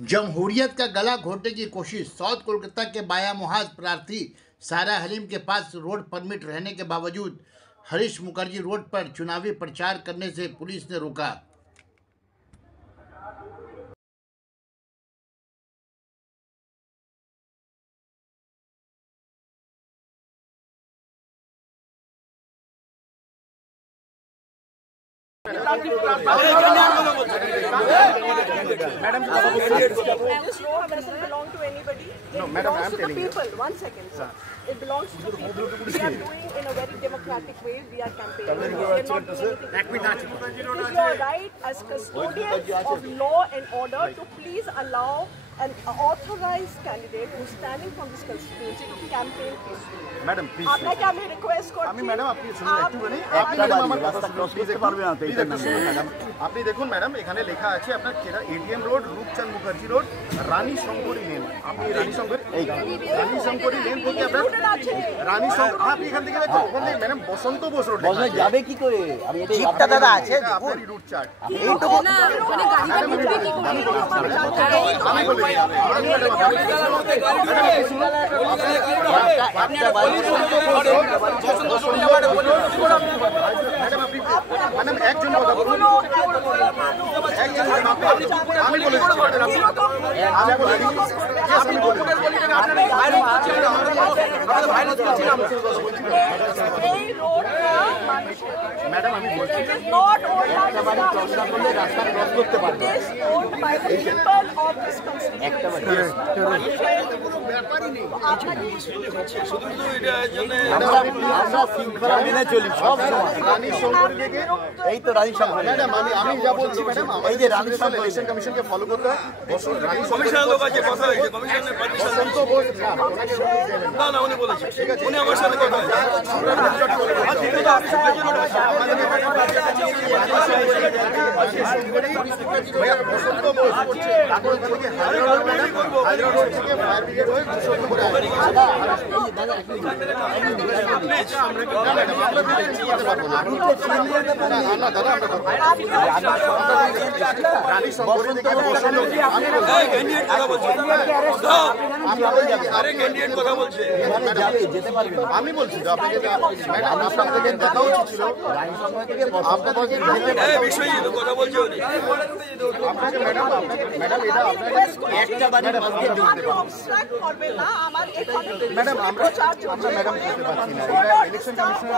जमहूरियत का गला घोटने की कोशिश। साउथ कोलकाता के बाया मुहाज प्रार्थी सारा हलीम के पास रोड परमिट रहने के बावजूद हरीश मुखर्जी रोड पर चुनावी प्रचार करने से पुलिस ने रोका। Madam, this law doesn't belong to anybody. It belongs to the people. 1 second, sir. It belongs to the people. We are doing in a very democratic way. We are campaigning. We are not doing anything. It is your right as custodians of law and order to please allow an authorized candidate who is standing from this constituency to campaign peacefully. Madam please आपने क्या मैं request करती আমি madam আপনি শুনুন একটু মানে আপনি ম্যাডাম আমার রাস্তা ক্রস করতে পারবে না প্লিজ একটু শুনুন ম্যাডাম আপনি দেখুন ম্যাডাম এখানে লেখা আছে আপনার কেরা এটিএম রোড রূপচাঁদ মুখার্জি রোড রানী শঙ্করী লেন আপনি রানী শঙ্করী লেন থেকে আপনার রানী শঙ্কর আপনি এখান থেকে দেখুন ওখান থেকে ম্যাডাম বসন্ত বোস রোড বসে যাবে কি করে আমি এটা জিপটা দাদা আছে আপনার রুট চার্ট এইটুকু না মানে গাড়িটা ঢুকবে কি করে আমি বলি ম্যাডাম একজন কথা বলুন আমি বলে ম্যাডাম আমি বলছি রাস্তা ক্রস করতে পারবে এই তো রানী শঙ্কর ম্যাডাম আমি যা বলছি ম্যাডাম এই যে রানী শঙ্কর ইলেকশন কমিশনকে ফলো করতে হয় রানী কমিশনের লোক আছে কথা হয়েছে কমিশনের পারমিশন বসন্ত বোস না না উনি বলেছেন ঠিক আছে উনি আমার সাথে কথা বসন্ত বোস তারপর থেকে হায়দ্রাবাদ রোড থেকে ফায়ার ব্রিগেড হয়ে বসন্ত করে রানী শঙ্করী থেকে আমি বলছি তো আপনাকে আপনাকে দেখা উচিত ছিল ম্যাডাম আমরা ম্যাডাম করতে পারছি না ইলেকশন কমিশনের